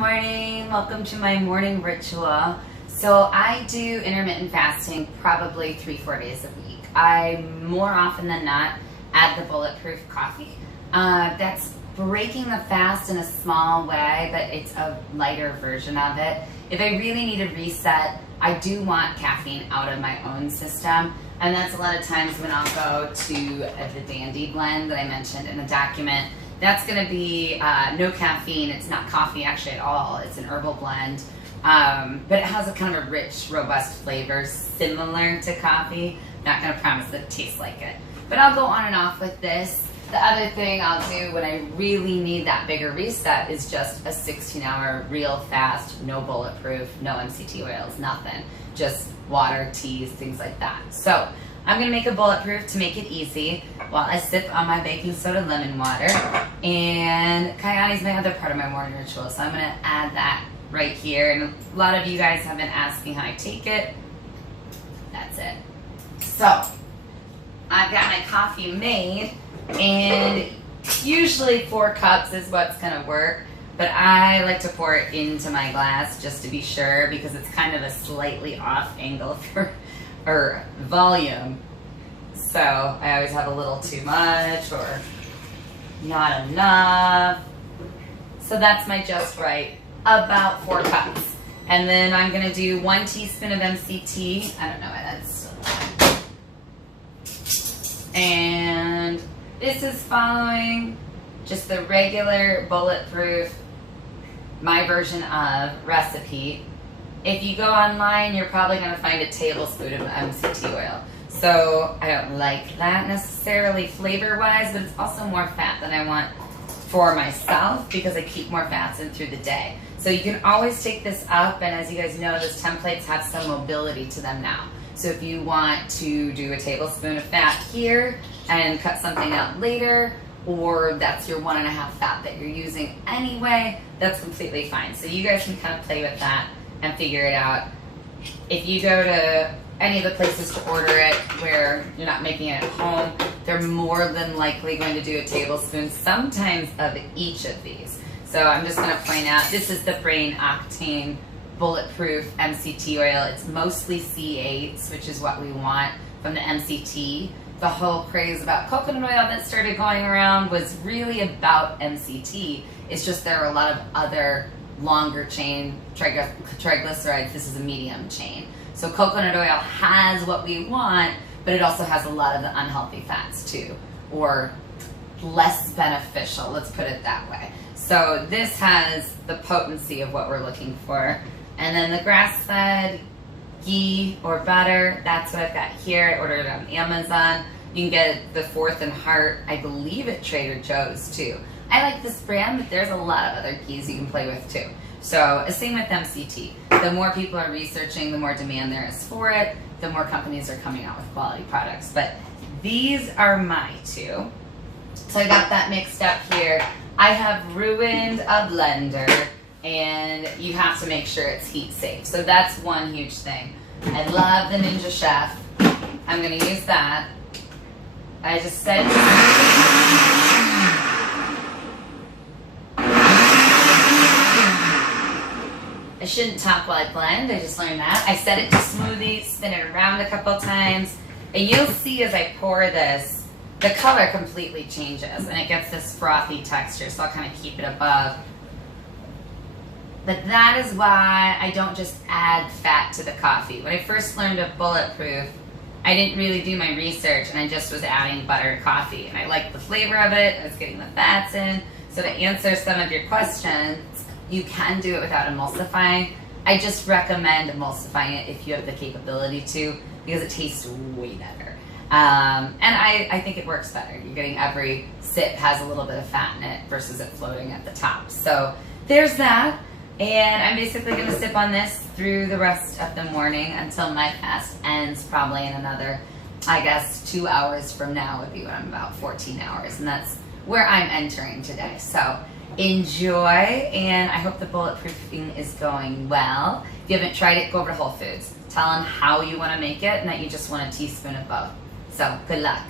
morning. Welcome to my morning ritual. So I do intermittent fasting probably 3-4 days a week. I more often than not add the Bulletproof coffee. That's breaking the fast in a small way, but it's a lighter version of it. If I really need a reset, I do want caffeine out of my own system. And that's a lot of times when I'll go to the Dandy blend that I mentioned in the document. That's going to be no caffeine. It's not coffee actually at all. It's an herbal blend. But it has a kind of a rich, robust flavor similar to coffee. Not going to promise that it tastes like it. But I'll go on and off with this. The other thing I'll do when I really need that bigger reset is just a 16-hour real fast, no bulletproof, no MCT oils, nothing. Just water, teas, things like that. So I'm going to make a bulletproof to make it easy while I sip on my baking soda lemon water. And Kayani is my other part of my morning ritual, so I'm going to add that right here. And a lot of you guys have been asking how I take it. That's it. So I've got my coffee made, and usually 4 cups is what's going to work. But I like to pour it into my glass just to be sure, because it's kind of a slightly off angle for volume. So I always have a little too much or not enough. So that's my just right, about 4 cups. And then I'm gonna do 1 teaspoon of MCT. I don't know why that's still there. And this is following just the regular Bulletproof, my version of recipe. If you go online, you're probably going to find a tablespoon of MCT oil. So I don't like that necessarily flavor-wise, but it's also more fat than I want for myself because I keep more fats in through the day. So you can always take this up, and as you guys know, those templates have some mobility to them now. So if you want to do a tablespoon of fat here and cut something out later, or that's your 1.5 fat that you're using anyway, that's completely fine. So you guys can kind of play with that and figure it out. If you go to any of the places to order it where you're not making it at home, they're more than likely going to do a tablespoon, sometimes of each of these. So I'm just going to point out, this is the Brain Octane Bulletproof MCT oil. It's mostly C8s, which is what we want from the MCT. The whole craze about coconut oil that started going around was really about MCT. It's just there are a lot of other longer chain triglycerides. This is a medium chain. So coconut oil has what we want, but it also has a lot of the unhealthy fats too, or less beneficial, let's put it that way. So this has the potency of what we're looking for. And then the grass-fed ghee or butter, that's what I've got here. I ordered it on Amazon. You can get the 4th and Heart, I believe, at Trader Joe's too. I like this brand, but there's a lot of other ghees you can play with too. So same with MCT. The more people are researching, the more demand there is for it, the more companies are coming out with quality products. But these are my 2. So I got that mixed up here. I have ruined a blender, and you have to make sure it's heat safe. So that's one huge thing. I love the Ninja Chef. I'm gonna use that. I just said I shouldn't talk while I blend. I just learned that. I set it to smoothie, spin it around a couple times, and you'll see as I pour this, the color completely changes and it gets this frothy texture, so I'll kind of keep it above. But that is why I don't just add fat to the coffee. When I first learned of Bulletproof, I didn't really do my research, and I just was adding butter to coffee. And I liked the flavor of it. I was getting the fats in. So to answer some of your questions, you can do it without emulsifying. I just recommend emulsifying it if you have the capability to, because it tastes way better. And I think it works better. You're getting every sip has a little bit of fat in it versus it floating at the top. So there's that. And I'm basically going to sip on this through the rest of the morning until my fast ends, probably in another, I guess, 2 hours from now would be when I'm about 14 hours. And that's where I'm entering today. So enjoy, and I hope the bulletproofing is going well. If you haven't tried it, go over to Whole Foods. Tell them how you want to make it and that you just want a teaspoon of both. So good luck.